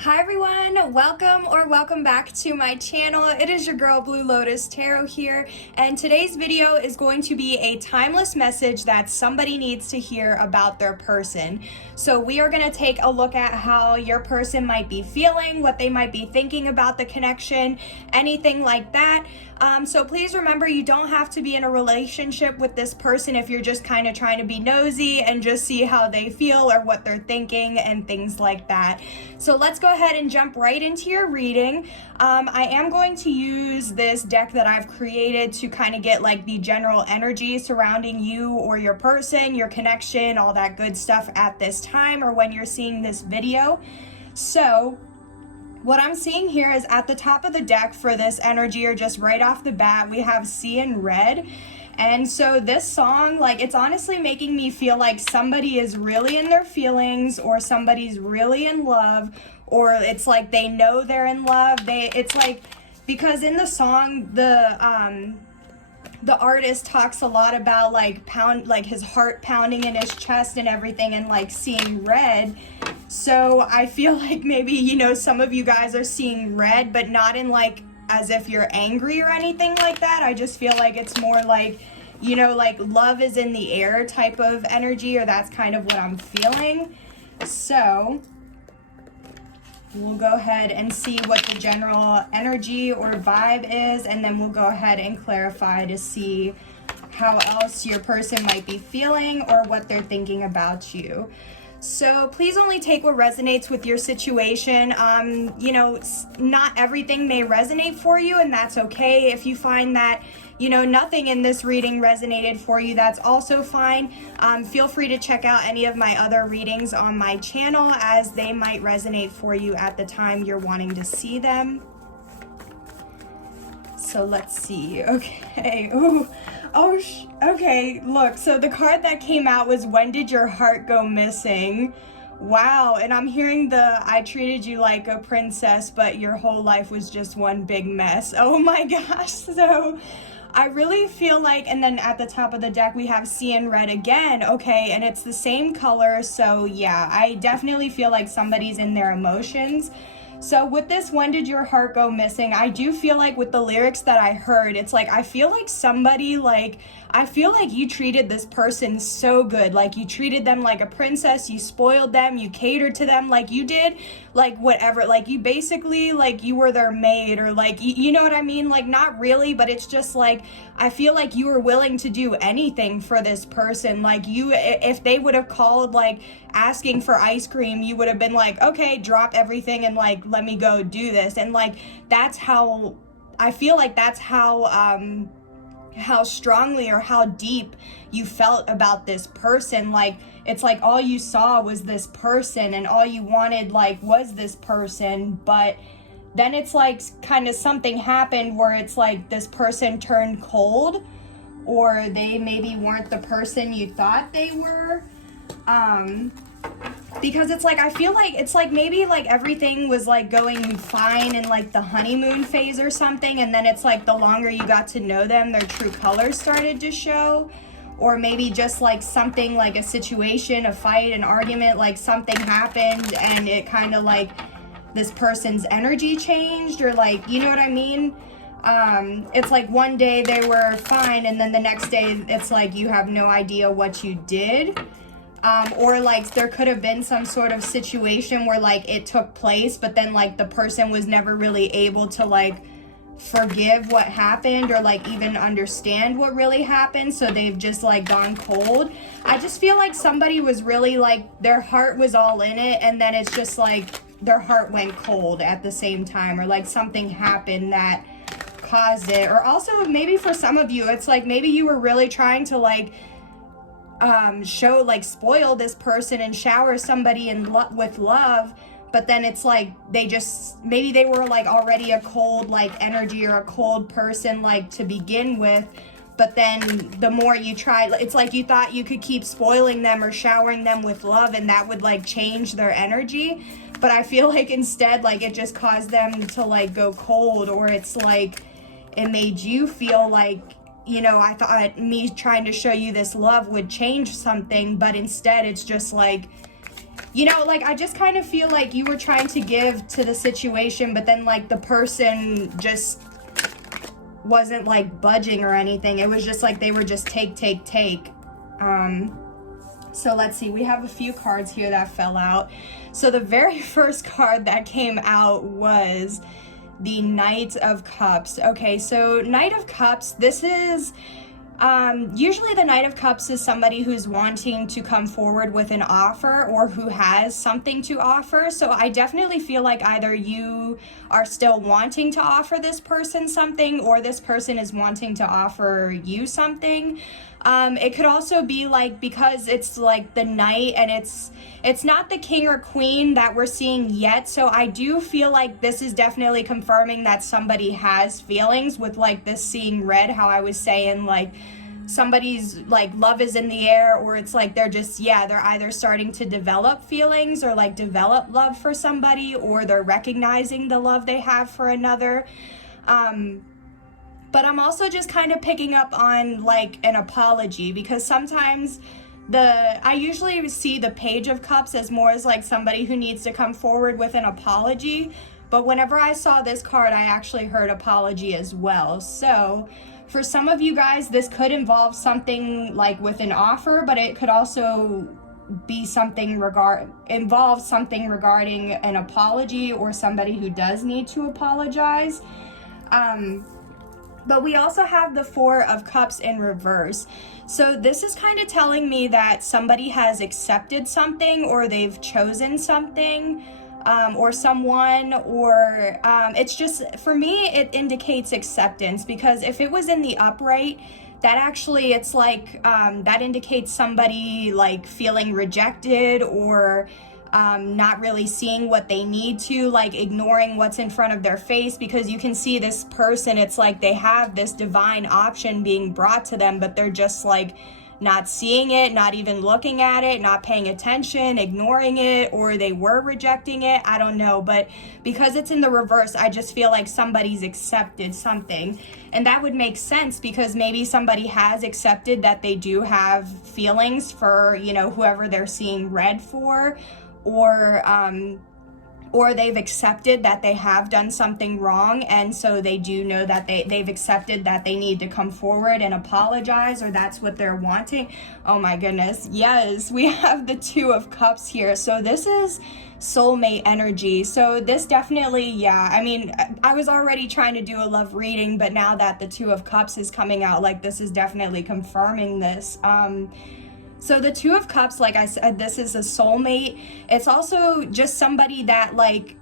Hi everyone, welcome back to my channel. It is your girl Blue Lotus Tarot here, and today's video is going to be a timeless message that somebody needs to hear about their person. So we are going to take a look at how your person might be feeling, what they might be thinking about the connection, anything like that. So please remember, you don't have to be in a relationship with this person if you're just kind of trying to be nosy and just see how they feel or what they're thinking and things like that. So let's go ahead and jump right into your reading. I am going to use this deck that I've created to kind of get like the general energy surrounding you or your person, your connection, all that good stuff at this time or when you're seeing this video. So what I'm seeing here is at the top of the deck for this energy, or just right off the bat, we have Sea in Red. And so this song, like, it's honestly making me feel like somebody is really in their feelings, or somebody's really in love, or it's like they know they're in love. It's like, because in the song, the artist talks a lot about like his heart pounding in his chest and everything, and like seeing red. So I feel like maybe, you know, some of you guys are seeing red, but not in like as if you're angry or anything like that. I just feel like it's more like, you know, like love is in the air type of energy, or that's kind of what I'm feeling. So we'll go ahead and see what the general energy or vibe is, and then we'll go ahead and clarify to see how else your person might be feeling or what they're thinking about you. So please only take what resonates with your situation. You know, not everything may resonate for you, and that's okay. If you find that, you know, nothing in this reading resonated for you, that's also fine. Feel free to check out any of my other readings on my channel, as they might resonate for you at the time you're wanting to see them. So let's see. Okay. Okay. Look, so the card that came out was When Did Your Heart Go Missing? Wow. And I'm hearing I treated you like a princess, but your whole life was just one big mess. Oh my gosh. So I really feel like, and then at the top of the deck, we have Sea in Red again. Okay. And it's the same color. So yeah, I definitely feel like somebody's in their emotions. So with this When Did Your Heart Go Missing, I do feel like with the lyrics that I heard, it's like, I feel like somebody, like, I feel like you treated this person so good. Like, you treated them like a princess, you spoiled them, you catered to them, like you did, like whatever, like you basically, like you were their maid, or like, you know what I mean? Like, not really, but it's just like, I feel like you were willing to do anything for this person. Like, if they would have called, like, asking for ice cream, you would have been like, okay, drop everything and like, let me go do this. And like, that's how, I feel like that's how strongly or how deep you felt about this person. Like, it's like all you saw was this person, and all you wanted like was this person. But then it's like kind of something happened where it's like this person turned cold, or they maybe weren't the person you thought they were. Because it's like, I feel like it's like maybe like everything was like going fine in like the honeymoon phase or something, and then it's like the longer you got to know them, their true colors started to show. Or maybe just like something, like a situation, a fight, an argument, like something happened and it kind of like this person's energy changed, or like, you know what I mean? It's like one day they were fine, and then the next day it's like you have no idea what you did. Or like there could have been some sort of situation where like it took place, but then like the person was never really able to like forgive what happened, or like even understand what really happened, so they've just like gone cold. I just feel like somebody was really like, their heart was all in it, and then it's just like their heart went cold at the same time, or like something happened that caused it. Or also maybe for some of you, it's like maybe you were really trying to like show, like, spoil this person and shower somebody with love, but then it's like they just, maybe they were like already a cold like energy, or a cold person like to begin with, but then the more you try, it's like you thought you could keep spoiling them or showering them with love, and that would like change their energy. But I feel like instead, like, it just caused them to like go cold, or it's like it made you feel like, you know, I thought me trying to show you this love would change something, but instead it's just like you know, like, I just kind of feel like you were trying to give to the situation, but then, like, the person just wasn't, like, budging or anything. It was just, like, they were just take. So let's see. We have a few cards here that fell out. So the very first card that came out was the Knight of Cups. Okay, so Knight of Cups, this is... usually the Knight of Cups is somebody who's wanting to come forward with an offer or who has something to offer. So I definitely feel like either you are still wanting to offer this person something or this person is wanting to offer you something. It could also be like, because it's like the Knight and it's not the King or Queen that we're seeing yet. So I do feel like this is definitely confirming that somebody has feelings with like this seeing red, how I was saying, like somebody's like love is in the air, or it's like they're just, yeah, they're either starting to develop feelings or like develop love for somebody, or they're recognizing the love they have for another. But I'm also just kind of picking up on like an apology, because sometimes I usually see the Page of Cups as more as like somebody who needs to come forward with an apology. But whenever I saw this card, I actually heard apology as well. So for some of you guys, this could involve something like with an offer, but it could also be something involve something regarding an apology or somebody who does need to apologize. But we also have the Four of Cups in reverse. So this is kind of telling me that somebody has accepted something, or they've chosen something, or someone, or it's just, for me, it indicates acceptance, because if it was in the upright, that actually, it's like, that indicates somebody like feeling rejected, or not really seeing what they need to, like ignoring what's in front of their face, because you can see this person, it's like they have this divine option being brought to them, but they're just like not seeing it, not even looking at it, not paying attention, ignoring it, or they were rejecting it. I don't know, but because it's in the reverse, I just feel like somebody's accepted something. And that would make sense, because maybe somebody has accepted that they do have feelings for, you know, whoever they're seeing red for, or they've accepted that they have done something wrong, and so they do know that they've accepted that they need to come forward and apologize, or that's what they're wanting. Oh my goodness, yes, we have the Two of Cups here. So this is soulmate energy. So this definitely, yeah, I mean, I was already trying to do a love reading, but now that the Two of Cups is coming out, like, this is definitely confirming this. So the Two of Cups, like I said, this is a soulmate. It's also just somebody that, like,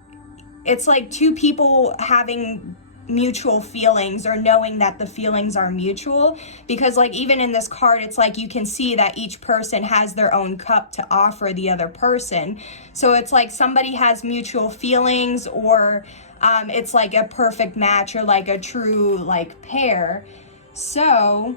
it's like two people having mutual feelings, or knowing that the feelings are mutual, because like even in this card, it's like you can see that each person has their own cup to offer the other person. So it's like somebody has mutual feelings, or it's like a perfect match, or like a true like pair. So,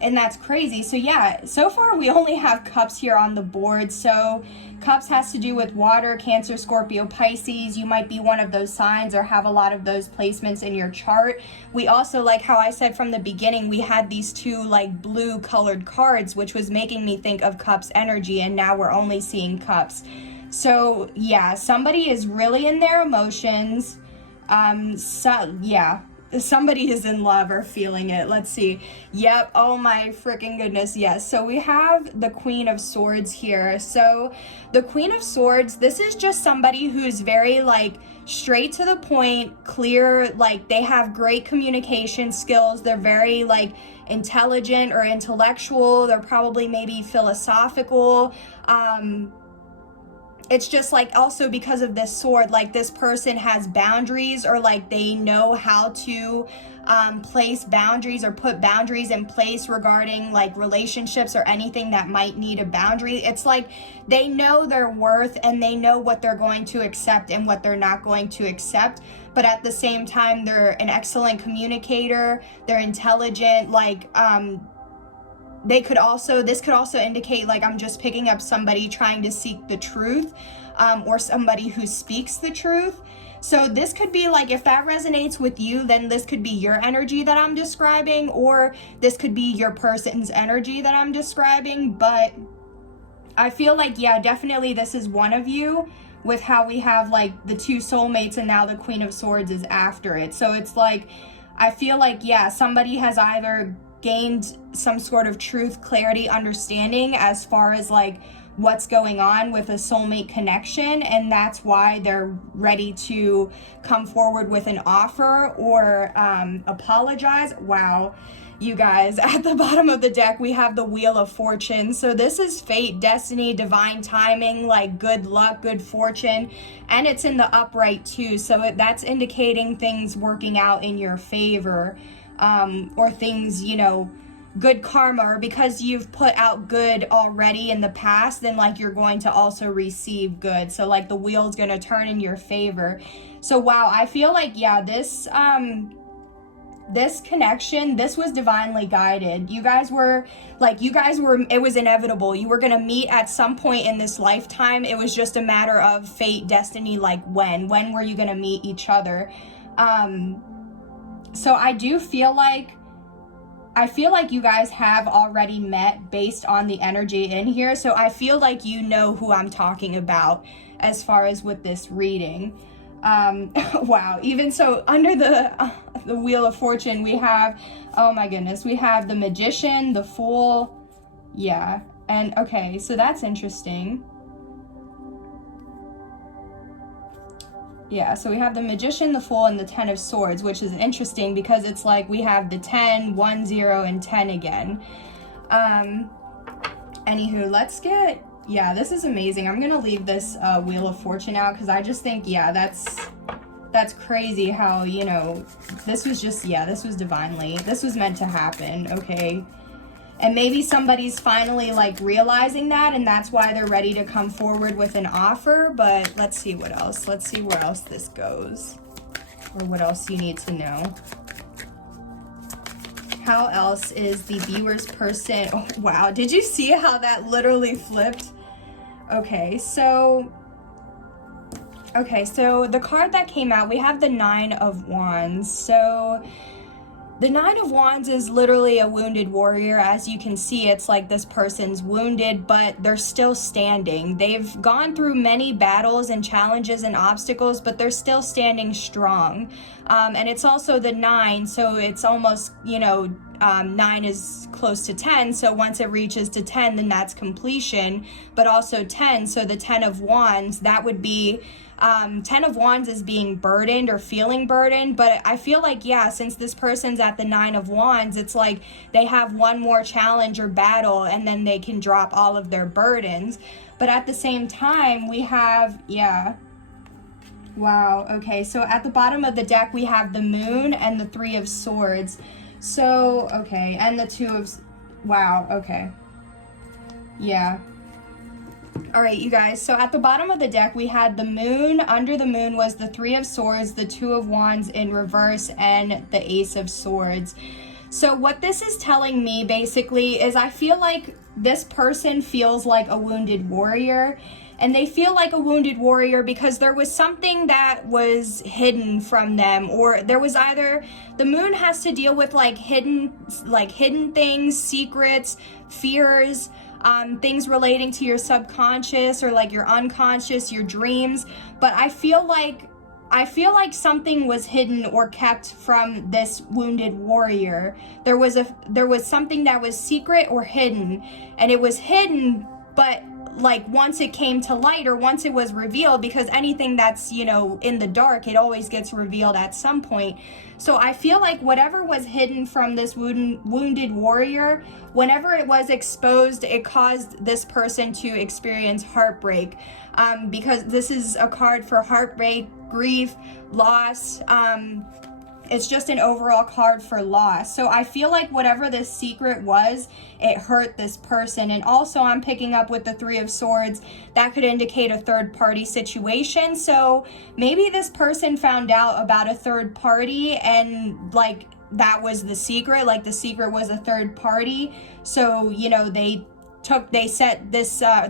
and that's crazy. So yeah, so far we only have cups here on the board. So cups has to do with water, Cancer, Scorpio, Pisces. You might be one of those signs or have a lot of those placements in your chart. We also, like how I said from the beginning, we had these two like blue colored cards, which was making me think of cups energy, and now we're only seeing cups. So yeah, somebody is really in their emotions. So yeah, somebody is in love or feeling it. Let's see. Yep. Oh my freaking goodness. Yes. So we have the Queen of Swords here. So the Queen of Swords, this is just somebody who's very like straight to the point, clear, like they have great communication skills. They're very like intelligent or intellectual. They're probably maybe philosophical. It's just like also because of this sword, like this person has boundaries, or like they know how to place boundaries or put boundaries in place regarding like relationships or anything that might need a boundary. It's like they know their worth, and they know what they're going to accept and what they're not going to accept. But at the same time, they're an excellent communicator. They're intelligent, like this could also indicate, like, I'm just picking up somebody trying to seek the truth, or somebody who speaks the truth. So this could be like, if that resonates with you, then this could be your energy that I'm describing, or this could be your person's energy that I'm describing. But I feel like, yeah, definitely this is one of you, with how we have like the two soulmates and now the Queen of Swords is after it. So it's like, I feel like, yeah, somebody has either gained some sort of truth, clarity, understanding as far as like what's going on with a soulmate connection, and that's why they're ready to come forward with an offer or apologize. Wow. You guys, at the bottom of the deck, we have the Wheel of Fortune. So this is fate, destiny, divine timing, like good luck, good fortune. And it's in the upright too. So that's indicating things working out in your favor, or things, you know, good karma, or because you've put out good already in the past, then like you're going to also receive good. So like the wheel's going to turn in your favor. So wow, I feel like, yeah, this connection, this was divinely guided. You guys were, it was inevitable. You were going to meet at some point in this lifetime. It was just a matter of fate, destiny, like when were you going to meet each other? So I do feel like, you guys have already met based on the energy in here. So I feel like you know who I'm talking about as far as with this reading. Wow, even so, under the Wheel of Fortune, we have, oh my goodness, we have the Magician, the Fool, yeah, and okay, so that's interesting. Yeah, so we have the Magician, the Fool, and the Ten of Swords, which is interesting because it's like we have the 10, 1, 0, and 10 again. Anywho, let's get, yeah, this is amazing. I'm gonna leave this Wheel of Fortune out because I just think, yeah, that's crazy how, you know, this was just, yeah, this was divinely, this was meant to happen, okay? And maybe somebody's finally like realizing that, and that's why they're ready to come forward with an offer. But let's see what else. Let's see where else this goes, or what else you need to know. How else is the viewer's person? Oh, wow. Did you see how that literally flipped? Okay, so the card that came out, we have the Nine of Wands. So the Nine of Wands is literally a wounded warrior. As you can see, it's like this person's wounded, but they're still standing. They've gone through many battles and challenges and obstacles, but they're still standing strong. And it's also the 9, so it's almost, you know, 9 is close to 10, so once it reaches to 10, then that's completion, but also 10, so the 10 of Wands, that would be 10 of Wands is being burdened or feeling burdened, but I feel like, yeah, since this person's at the 9 of Wands, it's like they have one more challenge or battle and then they can drop all of their burdens. But at the same time, we have, yeah, wow, okay, so at the bottom of the deck, we have the Moon and the 3 of Swords. So, okay, and the 2 of, wow, okay, yeah. All right, you guys, so at the bottom of the deck, we had the Moon. Under the Moon was the 3 of Swords, the 2 of Wands in reverse, and the Ace of Swords. So what this is telling me, basically, is I feel like this person feels like a wounded warrior. And they feel like a wounded warrior because there was something that was hidden from them, or there was either, the Moon has to deal with like hidden things, secrets, fears, things relating to your subconscious or like your unconscious, your dreams. But I feel like something was hidden or kept from this wounded warrior. There was something that was secret or hidden, and it was hidden, but like once it came to light or once it was revealed, because anything that's, you know, in the dark, it always gets revealed at some point. So I feel like whatever was hidden from this wounded warrior, whenever it was exposed, it caused this person to experience heartbreak, because this is a card for heartbreak, grief, loss. It's just an overall card for loss. So I feel like whatever this secret was, it hurt this person. And also I'm picking up with the 3 of Swords, that could indicate a third party situation. So maybe this person found out about a third party and like that was the secret, like the secret was a third party. So, you know, they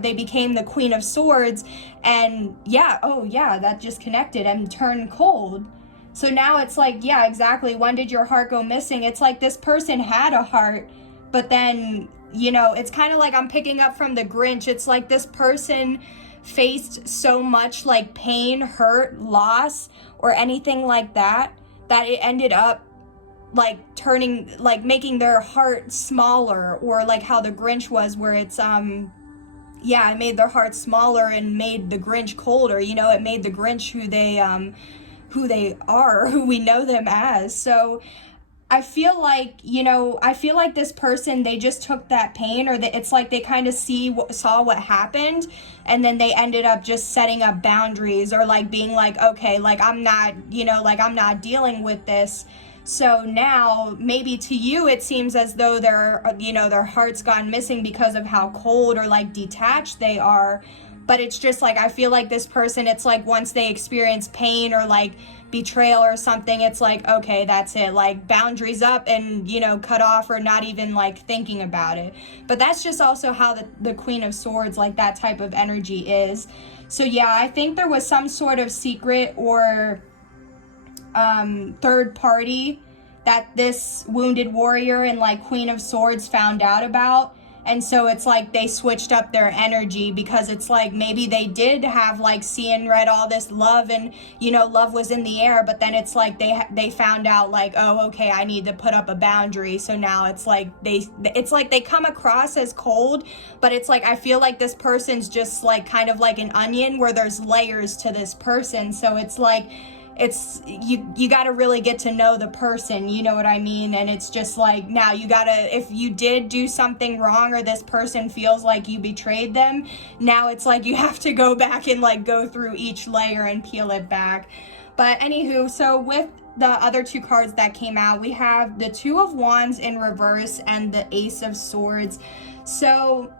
became the Queen of Swords, and yeah, oh yeah, that just connected and turned cold. So now it's like, yeah, exactly. When did your heart go missing? It's like this person had a heart, but then, you know, it's kind of like I'm picking up from the Grinch. It's like this person faced so much like pain, hurt, loss, or anything like that, that it ended up like turning, like making their heart smaller, or like how the Grinch was, where it's yeah, it made their heart smaller and made the Grinch colder. You know, it made the Grinch who they are, who we know them as. So I feel like, you know, I feel like this person, they just took that pain, or that it's like they kind of saw what happened, and then they ended up just setting up boundaries, or like being like, okay, like I'm not, you know, like I'm not dealing with this. So now maybe to you it seems as though you know, their heart's gone missing because of how cold or like detached they are. But it's just like, I feel like this person, it's like once they experience pain or like betrayal or something, it's like, okay, that's it, like boundaries up, and, you know, cut off, or not even like thinking about it. But that's just also how the Queen of Swords, like that type of energy is. So yeah, I think there was some sort of secret or third party that this wounded warrior and like Queen of Swords found out about. And so it's like they switched up their energy, because it's like maybe they did have like read all this love, and, you know, love was in the air, but then it's like they found out like, oh, okay, I need to put up a boundary. So now it's like they come across as cold, but it's like I feel like this person's just like kind of like an onion where there's layers to this person. So it's like you got to really get to know the person, you know what I mean? And it's just like, now you got to, if you did do something wrong, or this person feels like you betrayed them, now it's like you have to go back and like go through each layer and peel it back. But anywho, so with the other two cards that came out, we have the Two of Wands in reverse and the Ace of Swords. So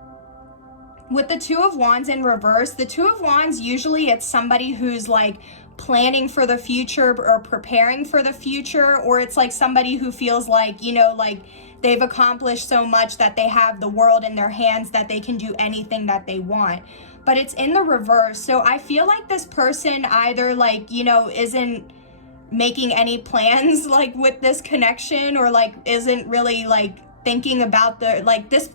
with the Two of Wands in reverse, the Two of Wands, usually it's somebody who's like planning for the future or preparing for the future, or it's like somebody who feels like, you know, like they've accomplished so much that they have the world in their hands, that they can do anything that they want. But it's in the reverse. So I feel like this person either like, you know, isn't making any plans like with this connection, or like isn't really like thinking about the like this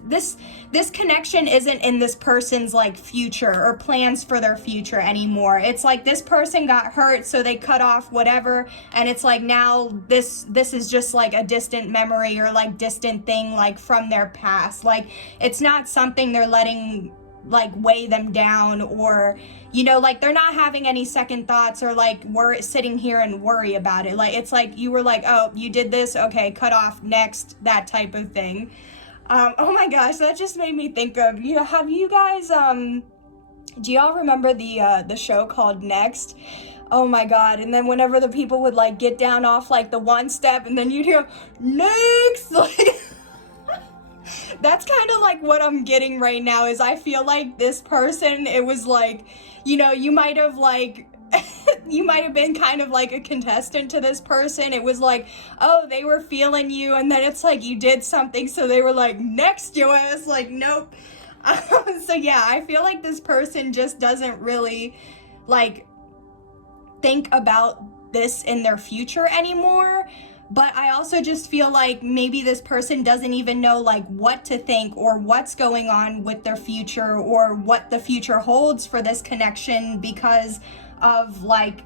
connection isn't in this person's like future or plans for their future anymore. It's like this person got hurt, so they cut off whatever, and it's like now this is just like a distant memory, or like distant thing like from their past. Like it's not something they're letting like weigh them down, or, you know, like they're not having any second thoughts, or like sitting here and worry about it. Like it's like you were like, oh, you did this, okay, cut off, next, that type of thing. Oh my gosh, that just made me think of, you know, have you guys do y'all remember the show called Next? Oh my god. And then whenever the people would like get down off like the one step, and then you'd hear next, like that's kind of like what I'm getting right now. Is I feel like this person, it was like, you know, you might have like you might have been kind of like a contestant to this person. It was like, oh, they were feeling you, and then it's like you did something, so they were like, next, your ass, like, nope. So yeah, I feel like this person just doesn't really like think about this in their future anymore. But I also just feel like maybe this person doesn't even know like what to think, or what's going on with their future, or what the future holds for this connection, because of like,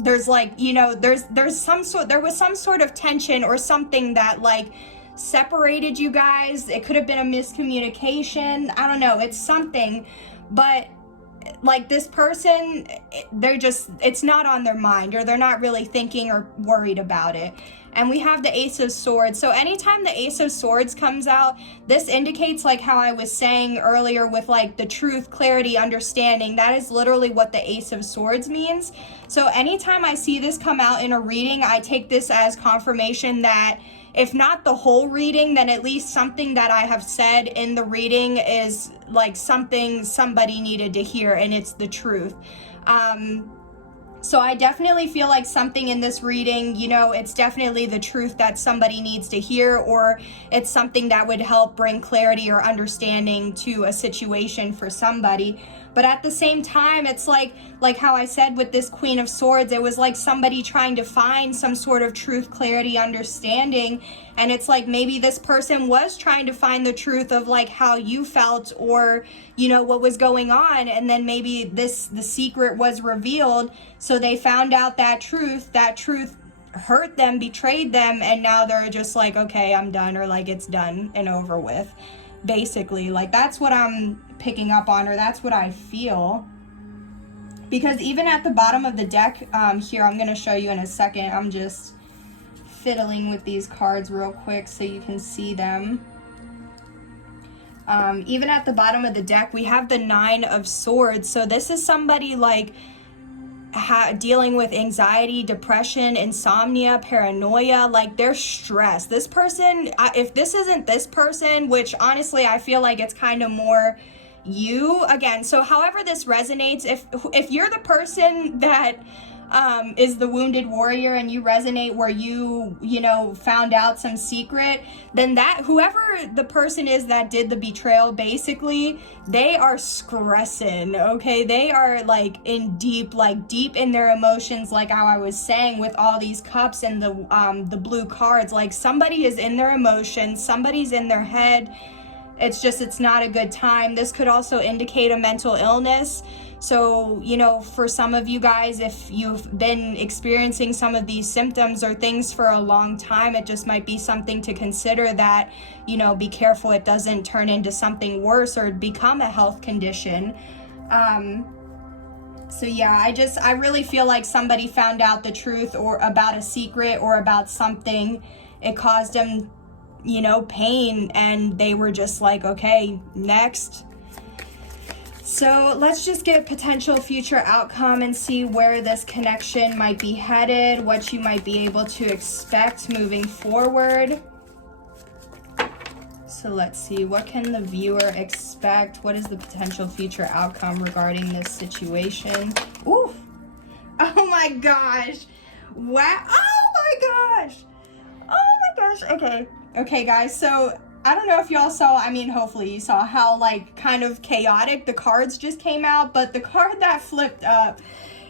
there's like, you know, there was some sort of tension or something that like separated you guys. It could have been a miscommunication. I don't know. It's something, but like this person, it's not on their mind, or they're not really thinking or worried about it. And we have the Ace of Swords. So anytime the Ace of Swords comes out, this indicates like how I was saying earlier with like the truth, clarity, understanding. That is literally what the Ace of Swords means. So anytime I see this come out in a reading, I take this as confirmation that if not the whole reading, then at least something that I have said in the reading is like something somebody needed to hear, and it's the truth. So I definitely feel like something in this reading, you know, it's definitely the truth that somebody needs to hear, or it's something that would help bring clarity or understanding to a situation for somebody. But at the same time, it's like how I said with this Queen of Swords, it was like somebody trying to find some sort of truth, clarity, understanding. And it's like maybe this person was trying to find the truth of like how you felt, or, you know, what was going on. And then maybe the secret was revealed. So they found out that truth hurt them, betrayed them. And now they're just like, okay, I'm done, or like it's done and over with. Basically, like that's what I'm picking up on, or that's what I feel. Because even at the bottom of the deck here, I'm going to show you in a second. I'm just fiddling with these cards real quick so you can see them. Even at the bottom of the deck, we have the Nine of Swords. So this is somebody like dealing with anxiety, depression, insomnia, paranoia, like they're stressed. This person, if this isn't this person, which honestly I feel like it's kind of more you again. So however this resonates, if you're the person that is the wounded warrior and you resonate where you know, found out some secret, then that whoever the person is that did the betrayal, basically they are stressing, okay? They are like deep in their emotions, like how I was saying with all these cups and the blue cards. Like somebody is in their emotions, somebody's in their head. It's not a good time. This could also indicate a mental illness. So, you know, for some of you guys, if you've been experiencing some of these symptoms or things for a long time, it just might be something to consider that, you know, be careful it doesn't turn into something worse or become a health condition. So yeah, I really feel like somebody found out the truth or about a secret or about something. It caused them, you know, pain, and they were just like, okay, next. So let's just get potential future outcome and see where this connection might be headed, what you might be able to expect moving forward. So let's see, what can the viewer expect? What is the potential future outcome regarding this situation? Ooh, oh my gosh. Wow, oh my gosh. Oh my gosh, okay guys, so I don't know if y'all saw, I mean, hopefully you saw how like kind of chaotic the cards just came out, but the card that flipped up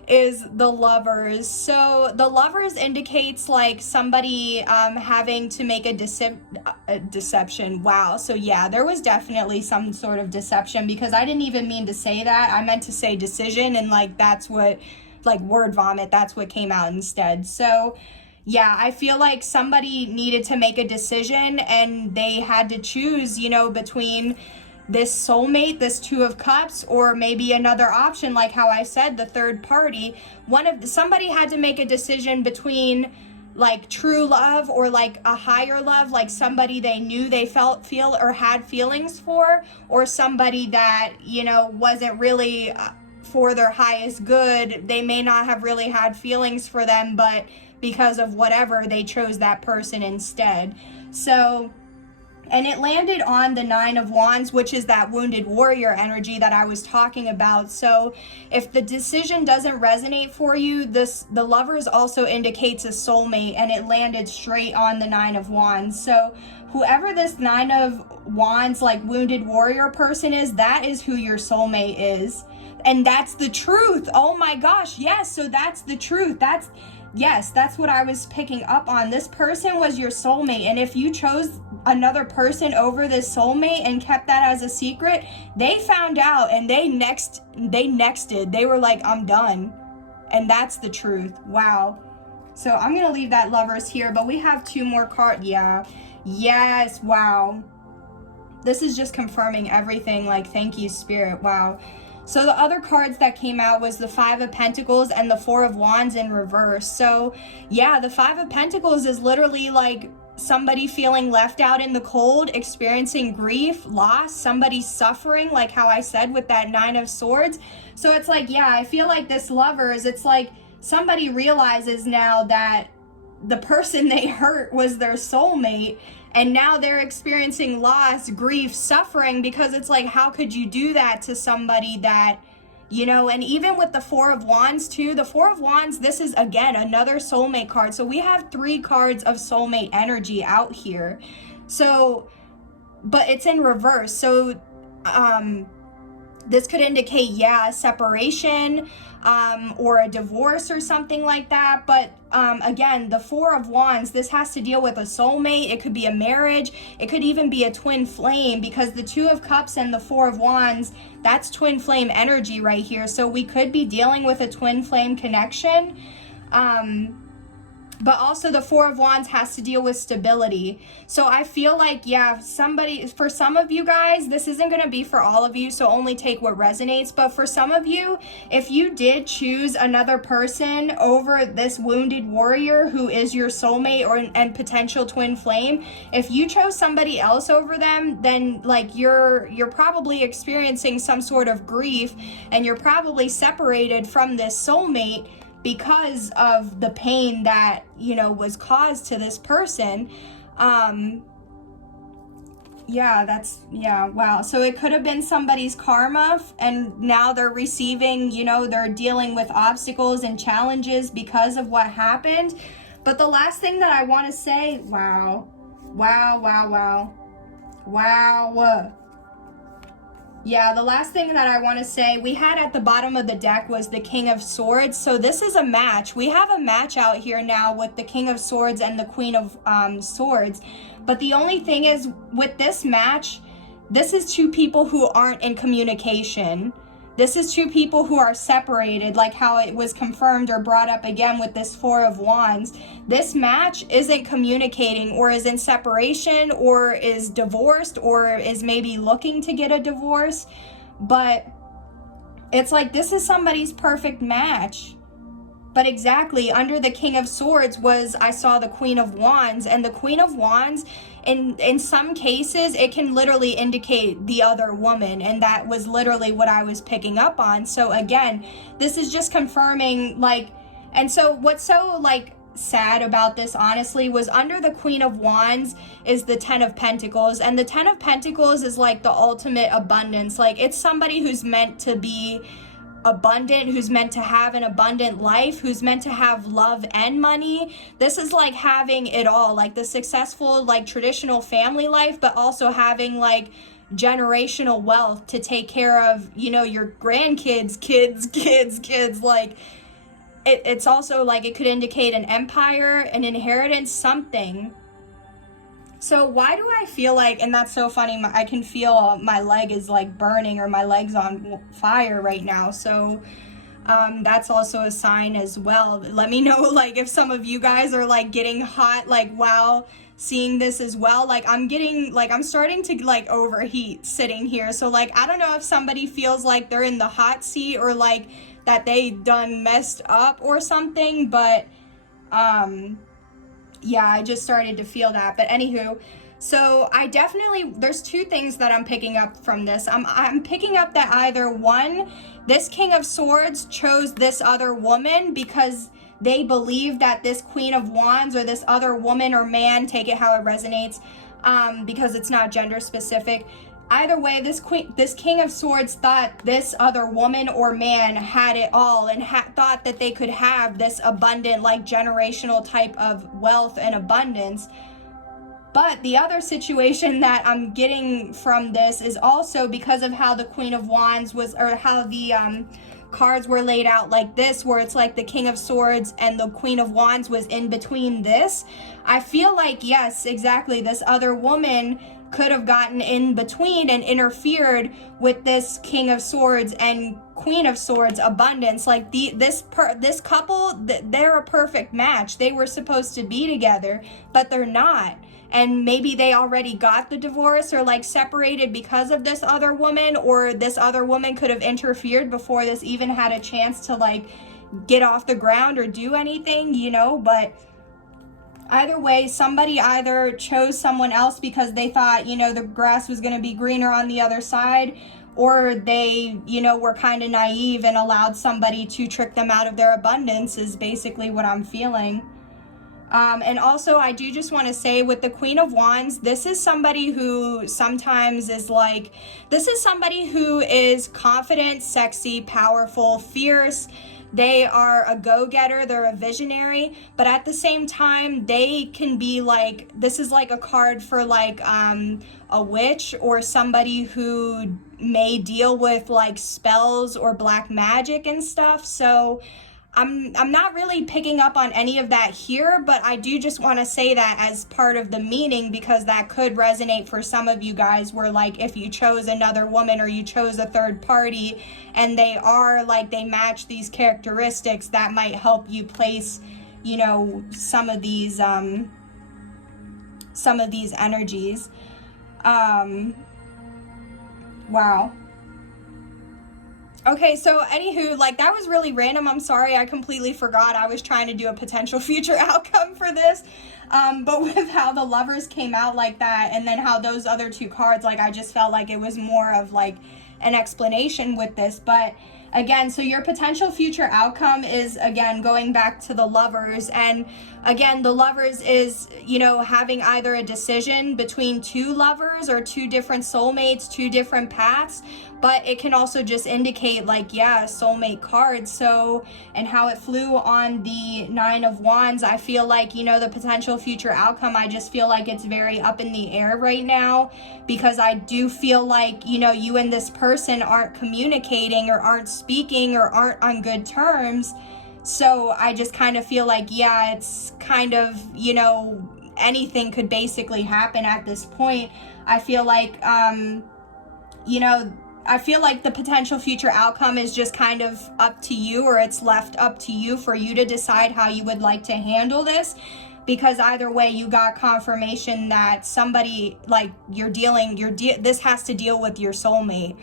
is the Lovers. So the Lovers indicates like somebody having to make a deception. Wow. So yeah, there was definitely some sort of deception, because I didn't even mean to say that. I meant to say decision, and like that's what, like word vomit, that's what came out instead. So yeah, I feel like somebody needed to make a decision, and they had to choose, you know, between this soulmate, this Two of Cups, or maybe another option, like how I said, the third party. Somebody had to make a decision between like true love or like a higher love, like somebody they knew they feel or had feelings for, or somebody that, you know, wasn't really for their highest good. They may not have really had feelings for them, but because of whatever, they chose that person instead. So, and it landed on the Nine of Wands, which is that wounded warrior energy that I was talking about. So if the decision doesn't resonate for you, the Lovers also indicates a soulmate, and it landed straight on the Nine of Wands. So whoever this Nine of Wands, like wounded warrior person is, that is who your soulmate is. And that's the truth. Oh my gosh, yes, so that's the truth. Yes, that's what I was picking up on. This person was your soulmate, and if you chose another person over this soulmate and kept that as a secret, they found out and they nexted. They were like, I'm done. And that's the truth. Wow. So I'm going to leave that Lovers here, but we have two more cards. Yeah. Yes. Wow. This is just confirming everything. Like, thank you, Spirit. Wow. So the other cards that came out was the Five of Pentacles and the Four of Wands in reverse. So yeah, the Five of Pentacles is literally like somebody feeling left out in the cold, experiencing grief, loss, somebody suffering, like how I said with that Nine of Swords. So it's like, yeah, I feel like this Lovers, it's like somebody realizes now that the person they hurt was their soulmate, and now they're experiencing loss, grief, suffering, because it's like, how could you do that to somebody that, you know? And even with the Four of Wands too, the Four of Wands, this is again another soulmate card. So we have 3 cards of soulmate energy out here. So, but it's in reverse. So This could indicate, yeah, a separation, or a divorce or something like that. But again, the Four of Wands, this has to deal with a soulmate. It could be a marriage. It could even be a twin flame, because the Two of Cups and the Four of Wands, that's twin flame energy right here. So we could be dealing with a twin flame connection. But also the Four of Wands has to deal with stability. So I feel like, yeah, for some of you guys, this isn't going to be for all of you, so only take what resonates. But for some of you, if you did choose another person over this wounded warrior who is your soulmate and potential twin flame, if you chose somebody else over them, then like you're probably experiencing some sort of grief, and you're probably separated from this soulmate because of the pain that, you know, was caused to this person. Wow. So it could have been somebody's karma, and now they're receiving, you know, they're dealing with obstacles and challenges because of what happened. But the last thing that I want to say, wow. Yeah, the last thing that I want to say, we had at the bottom of the deck was the King of Swords. So this is a match. We have a match out here now with the King of Swords and the Queen of Swords. But the only thing is, with this match, this is two people who aren't in communication. This is two people who are separated, like how it was confirmed or brought up again with this Four of Wands. This match isn't communicating, or is in separation, or is divorced, or is maybe looking to get a divorce. But it's like, this is somebody's perfect match. But exactly, under the King of Swords I saw the Queen of Wands, and the Queen of Wands, in some cases, it can literally indicate the other woman, and that was literally what I was picking up on. So again, this is just confirming, like, and so what's so, like, sad about this, honestly, was under the Queen of Wands is the Ten of Pentacles, and the Ten of Pentacles is like the ultimate abundance. Like, it's somebody who's meant to be abundant, who's meant to have an abundant life, who's meant to have love and money. This is like having it all, like the successful, like traditional family life, but also having like generational wealth to take care of, you know, your grandkids, kids. Like it's also like, it could indicate an empire, an inheritance, something. So why do I feel like, and that's so funny, I can feel my leg is like burning, or my leg's on fire right now. So that's also a sign as well. Let me know, like, if some of you guys are like getting hot, like, while seeing this as well. Like, I'm starting to like overheat sitting here. So like, I don't know if somebody feels like they're in the hot seat, or like that they done messed up or something, but yeah, I just started to feel that. But anywho, so there's two things that I'm picking up from this. I'm picking up that either one, this King of Swords chose this other woman because they believe that this Queen of Wands, or this other woman or man, take it how it resonates, because it's not gender specific. Either way, this King of Swords thought this other woman or man had it all, and thought that they could have this abundant, like, generational type of wealth and abundance. But the other situation that I'm getting from this is also because of how the Queen of Wands was, or how the cards were laid out like this, where it's like the King of Swords and the Queen of Wands was in between this. I feel like, yes, exactly, this other woman could have gotten in between and interfered with this King of Swords and Queen of Swords abundance. Like this couple, they're a perfect match. They were supposed to be together, but they're not. And maybe they already got the divorce, or like separated because of this other woman, or this other woman could have interfered before this even had a chance to like get off the ground or do anything, you know. But either way, somebody either chose someone else because they thought, you know, the grass was going to be greener on the other side, or they, you know, were kind of naive and allowed somebody to trick them out of their abundance, is basically what I'm feeling. And also, I do just want to say, with the Queen of Wands, this is somebody who sometimes is like, this is somebody who is confident, sexy, powerful, fierce. They are a go-getter, they're a visionary, but at the same time, they can be like, this is like a card for like a witch or somebody who may deal with like spells or black magic and stuff. So I'm not really picking up on any of that here, but I do just want to say that as part of the meaning, because that could resonate for some of you guys, where like if you chose another woman or you chose a third party and they are like, they match these characteristics, that might help you place, you know, some of these energies. Wow. Okay, so anywho, like that was really random. I'm sorry, I completely forgot I was trying to do a potential future outcome for this. But with how the Lovers came out like that, and then how those other two cards, like I just felt like it was more of like an explanation with this. But again, so your potential future outcome is, again, going back to the Lovers. And again, the Lovers is, you know, having either a decision between two lovers or two different soulmates, two different paths. But it can also just indicate like, yeah, soulmate card. So, and how it flew on the Nine of Wands, I feel like, you know, the potential future outcome, I just feel like it's very up in the air right now, because I do feel like, you know, you and this person aren't communicating or aren't speaking or aren't on good terms. So I just kind of feel like, yeah, it's kind of, you know, anything could basically happen at this point. I feel like, you know, I feel like the potential future outcome is just kind of up to you, or it's left up to you for you to decide how you would like to handle this. Because either way, you got confirmation that somebody, like, this has to deal with your soulmate.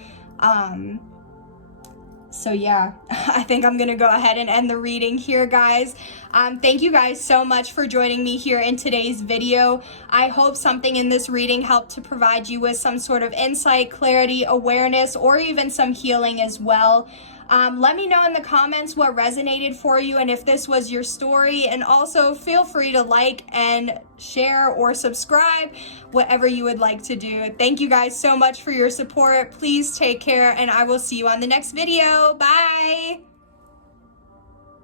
So yeah, I think I'm gonna go ahead and end the reading here, guys. Thank you guys so much for joining me here in today's video. I hope something in this reading helped to provide you with some sort of insight, clarity, awareness, or even some healing as well. Let me know in the comments what resonated for you and if this was your story. And also feel free to like and share or subscribe, whatever you would like to do. Thank you guys so much for your support. Please take care, and I will see you on the next video. Bye.